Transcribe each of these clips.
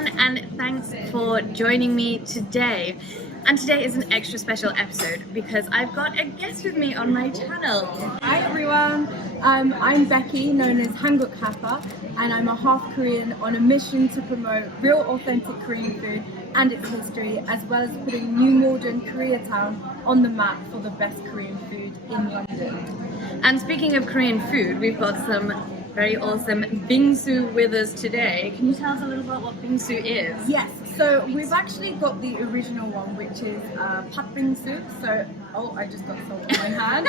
everyone, and thanks for joining me today. And today is an extra special episode because I've got a guest with me on my channel. Hi everyone, I'm Becky, known as Hanguk Hapa, and I'm a half Korean on a mission to promote real authentic Korean food and its history, as well as putting New Malden, Koreatown on the map for the best Korean food in London. And speaking of Korean food, we've got some very awesome bingsu with us today. Can you tell us a little about what bingsu is? Yes, so we've actually got the original one, which is pat bingsu. So, oh, I just got salt in my hand.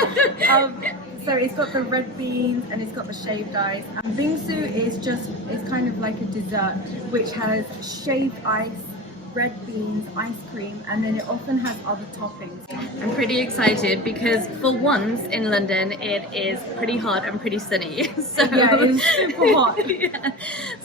So it's got the red beans and it's got the shaved ice. And bingsu is kind of like a dessert which has shaved ice, red beans, ice cream, and then it often has other toppings. I'm pretty excited because for once in London it is pretty hot and pretty sunny. So yeah, it's super hot. Yeah.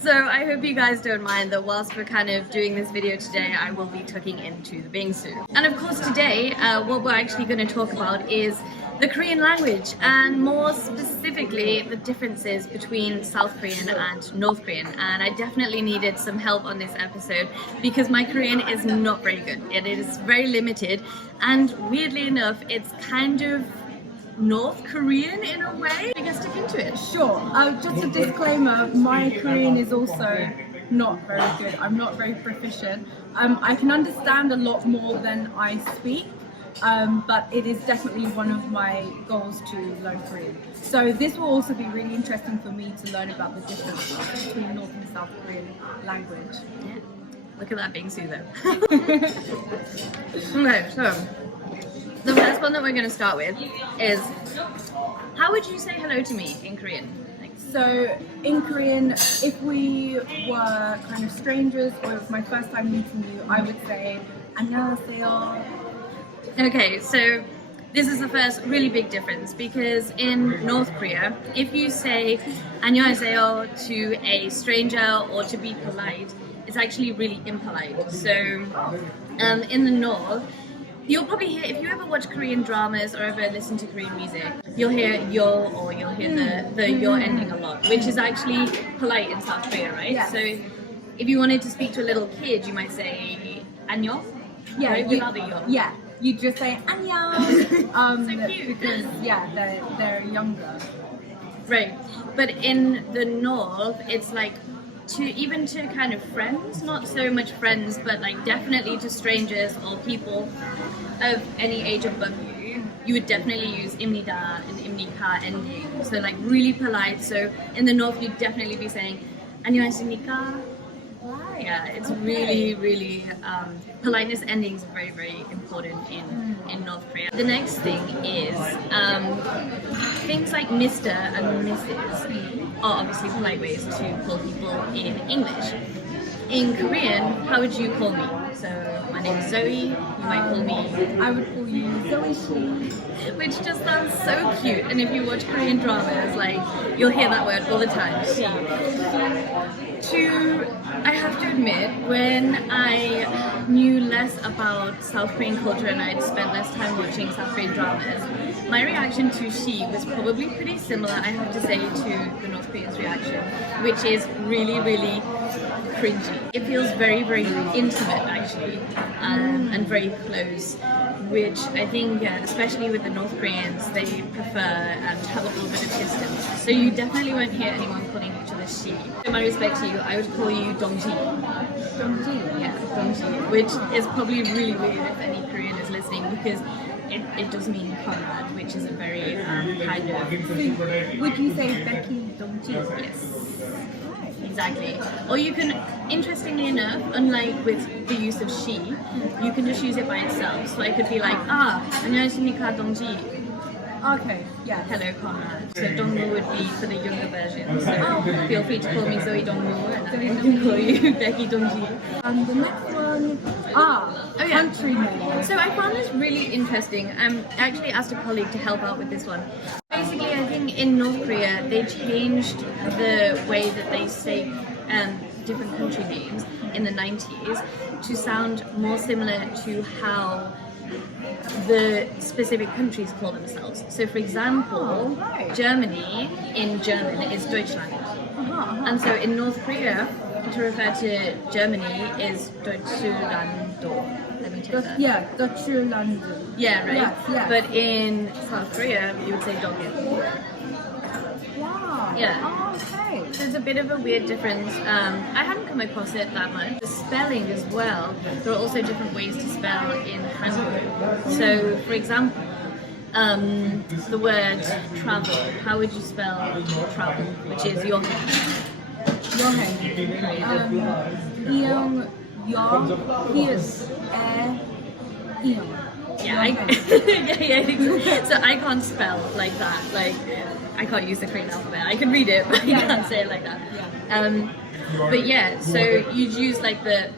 So I hope you guys don't mind that whilst we're kind of doing this video today, I will be tucking into the bingsu. And of course today, what we're actually going to talk about is the Korean language, and more specifically the differences between South Korean and North Korean. And I definitely needed some help on this episode because my Korean is not very good. It is very limited, and weirdly enough, it's kind of North Korean in a way. I guess stick into it. Sure. Just a disclaimer, my Korean is also not very good. I'm not very proficient. I can understand a lot more than I speak. But it is definitely one of my goals to learn Korean. So this will also be really interesting for me to learn about the differences between North and South Korean language. Yeah. Look at that bingsu though. Okay, so the first one that we're going to start with is, how would you say hello to me in Korean? So in Korean, if we were kind of strangers or it was my first time meeting you, I would say 안녕하세요. Okay, so this is the first really big difference because in North Korea, if you say 안녕하세요 to a stranger or to be polite, it's actually really impolite. So in the North, you'll probably hear, if you ever watch Korean dramas or ever listen to Korean music, you'll hear yo or you'll hear the yo ending a lot, which is actually polite in South Korea, right? Yes. So if you wanted to speak to a little kid, you might say 안녕, Yeah, right? Without the yo. Yeah, you just say 안녕. So cute. Because yeah, they're younger. Right, but in the North, it's like even to kind of friends, not so much friends, but like definitely to strangers or people of any age above you, you would definitely use imnida and imnika ending. So like really polite. So in the North, you'd definitely be saying 안녕하십니까. Yeah, it's really politeness endings are very important in North Korea. The next thing is things like Mr. and Mrs. are obviously polite ways to call people in English. In Korean, how would you call me? So my name is Zoe. You might call me. I would call you Zoe Shi. Which just sounds so cute. And if you watch Korean dramas, like you'll hear that word all the time. She. I have to admit, when I knew less about South Korean culture and I'd spent less time watching South Korean dramas, my reaction to she was probably pretty similar, I have to say, to the North Koreans' reaction, which is really cringy. It feels very intimate actually, and very close, which I think, especially with the North Koreans, they prefer to have a little bit of distance. So you definitely won't hear anyone calling each other she. In my respect to you, I would call you Dongji. Dongji? Yeah, Dongji, which is probably really weird if any Korean is listening because it does mean comrade, which is a very kind of... Would you say Becky Dongji? Yes. Exactly. Or you can, interestingly enough, unlike with the use of she, you can just use it by itself. So I could be like, 안녕하십니까 동지. Okay, yeah. Hello, comrade. So Dongmu would be for the younger version. So feel free to call me Zoe Dongmu and I can call you Becky Dongji. The next one, country name. So I found this really interesting. I actually asked a colleague to help out with this one. Basically, I think in North Korea, they changed the way that they say different country names in the 90s to sound more similar to how the specific countries call themselves. So for example, Germany in German is Deutschland. And so in North Korea, to refer to Germany is Deutschland. Let me check that. Yeah, Deutschland. Yeah, right. Yes. But in South Korea, you would say Dokyeon. Wow. Yeah. Oh, okay. There's a bit of a weird difference. I hadn't come across it that much. The spelling as well. There are also different ways to spell in Hangul. So, for example, the word travel. How would you spell travel? Which is yoheng. Yoheng. Iong, Yong, Hius, Iong. Yeah, So I can't spell like that. Like, I can't use the Korean alphabet. I can read it, but I can't say it like that. But yeah, so you'd use like the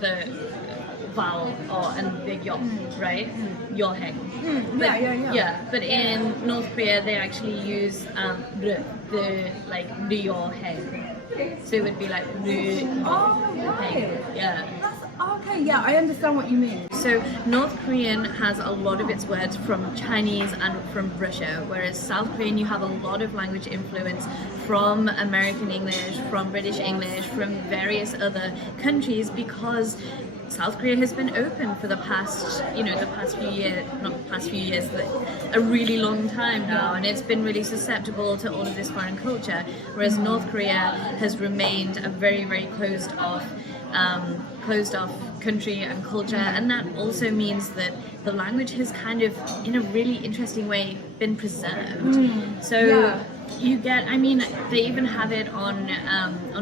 vowel and the yok, right? Yoheng. Yeah, but in North Korea they actually use the like yoheng. So it would be like right. Yeah. Okay, yeah, I understand what you mean. So North Korean has a lot of its words from Chinese and from Russia, whereas South Korean you have a lot of language influence from American English, from British English, from various other countries, because South Korea has been open for the past few years, but a really long time now, and it's been really susceptible to all of this foreign culture, whereas North Korea has remained a very, very closed off country and culture, and that also means that the language has kind of, in a really interesting way, been preserved. You get, they even have it on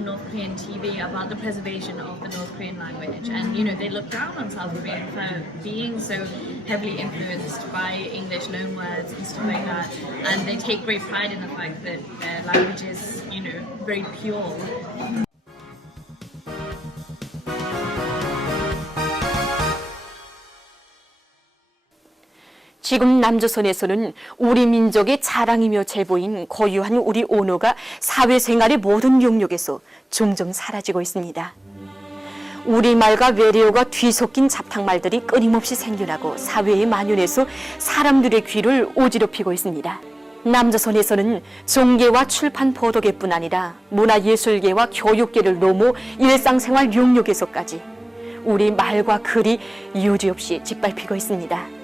North Korean TV about the preservation of the North Korean language, and they look down on South Korea for being so heavily influenced by English loanwords and stuff like that, and they take great pride in the fact that their language is, very pure. 지금 남조선에서는 우리 민족의 자랑이며 제보인 고유한 우리 언어가 사회생활의 모든 영역에서 점점 사라지고 있습니다. 우리말과 외래어가 뒤섞인 잡탕말들이 끊임없이 생겨나고 사회에 만연해서 사람들의 귀를 어지럽히고 있습니다. 남조선에서는 종계와 출판 보도계뿐 아니라 문화예술계와 교육계를 넘어 일상생활 영역에서까지 우리 말과 글이 여지없이 짓밟히고 있습니다.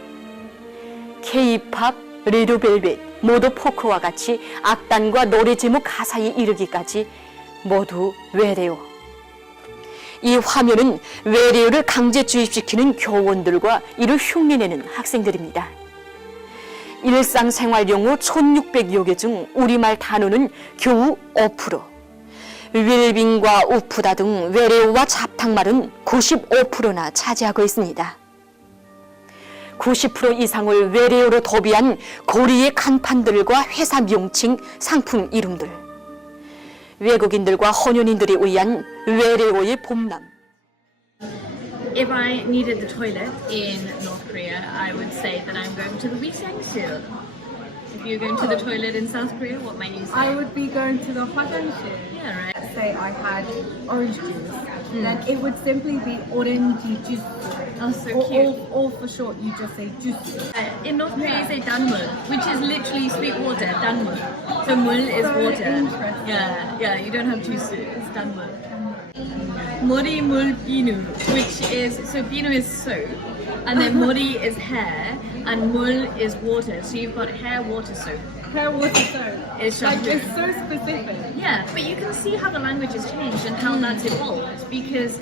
K-팝, 레드벨벳, 모더포크와 같이 악단과 노래 제목 가사에 이르기까지 모두 외래어. 이 화면은 외래어를 강제 주입시키는 교원들과 이를 흉내내는 학생들입니다. 일상생활 용어 1600여 개 중 우리말 단어는 겨우 5%. 웰빙과 우프다 등 외래어와 잡탕말은 95%나 차지하고 있습니다. 90% 이상을 외래어로 도비한 고리의 간판들과 회사 명칭, 상품 이름들. 외국인들과 혼연인들에 의한 외래어의 봄남. If I needed the toilet in North Korea, I would say that I'm going to the 위생실. If you're going to the toilet in South Korea, what might you say? I would be going to the 화장실. Yeah, right. Say I had orange juice, then it would simply be orange juice. Oh, so cute. Or for short, you just say juice. In North Korea, you say danmul, which is literally sweet water, danmul. So mul is So water. interesting. Yeah, you don't have juice, it's danmul. Mori mul binu, which is, so binu is soap, and then mori is hair, and mul is water. So you've got hair, water, soap. Hair water soap. It's Like, shampoo. it's so specific. Yeah, but you can see how the language has changed and how that's evolved, because,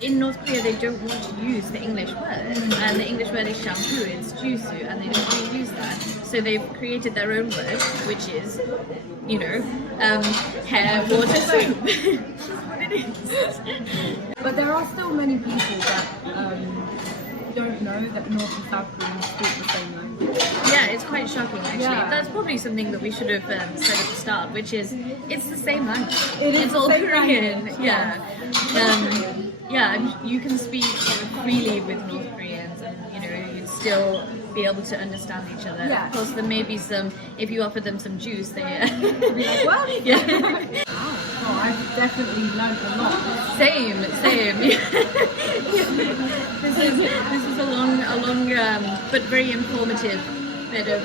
in North Korea they don't want to use the English word, and the English word is shampoo, it's jusu, and they don't want to use that. So they've created their own word, which is, hair, water, soap. That's what it is. But there are still many people that don't know that North and South Koreans speak the same language. Yeah, it's quite shocking actually. Yeah. That's probably something that we should have said at the start, which is, it's the same language. It's all the same Korean. language, Yeah. You can speak freely with North Koreans, and you'd still be able to understand each other. Yeah. Of course, there may be some. If you offer them some juice, they. Be like, what? Yeah. Oh, I've definitely learned a lot. Same. This is a long, but very informative bit of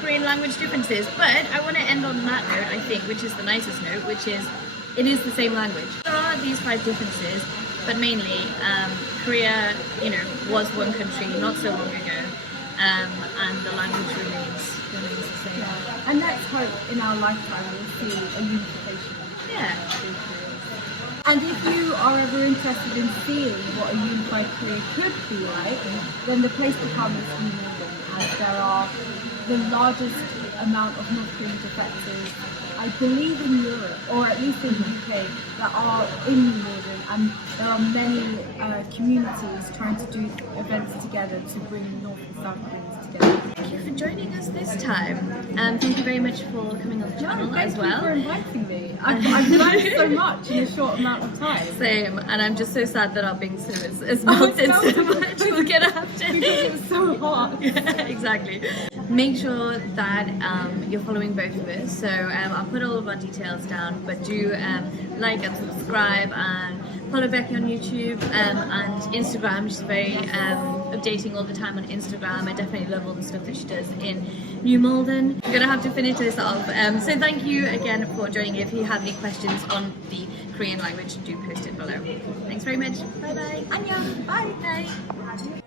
Korean language differences. But I want to end on that note, I think, which is the nicest note, which is, it is the same language. There are these 5 differences, but mainly Korea, you know, was one country not so long ago, and the language remains the same. Yeah. And let's hope in our lifetime we'll see a unification. Yeah. And if you are ever interested in seeing what a unified Korea could be like, then the place to come is New Malden, as there are the largest amount of North Korean defectors, I believe, in Europe, or at least in the UK, that are in New Malden, and there are many communities trying to do events together to bring North and South Koreans together. Thank you for joining us this time. Thank you very much for coming on the channel as well. Thank you for inviting me. I've learned so much in a short amount of time. Same, and I'm just so sad that our bingsu is melted so much. We're gonna have to. Because it's so hot. Yeah, exactly. Make sure that you're following both of us. So I'll put all of our details down, but do like and subscribe and follow Becky on YouTube and Instagram. She's very updating all the time on Instagram. I definitely love all the stuff that she does in New Malden. We're gonna have to finish this off. So thank you again for joining. If you have any questions on the Korean language, do post it below. Thanks very much. Bye bye. Annyeong. Bye. Bye.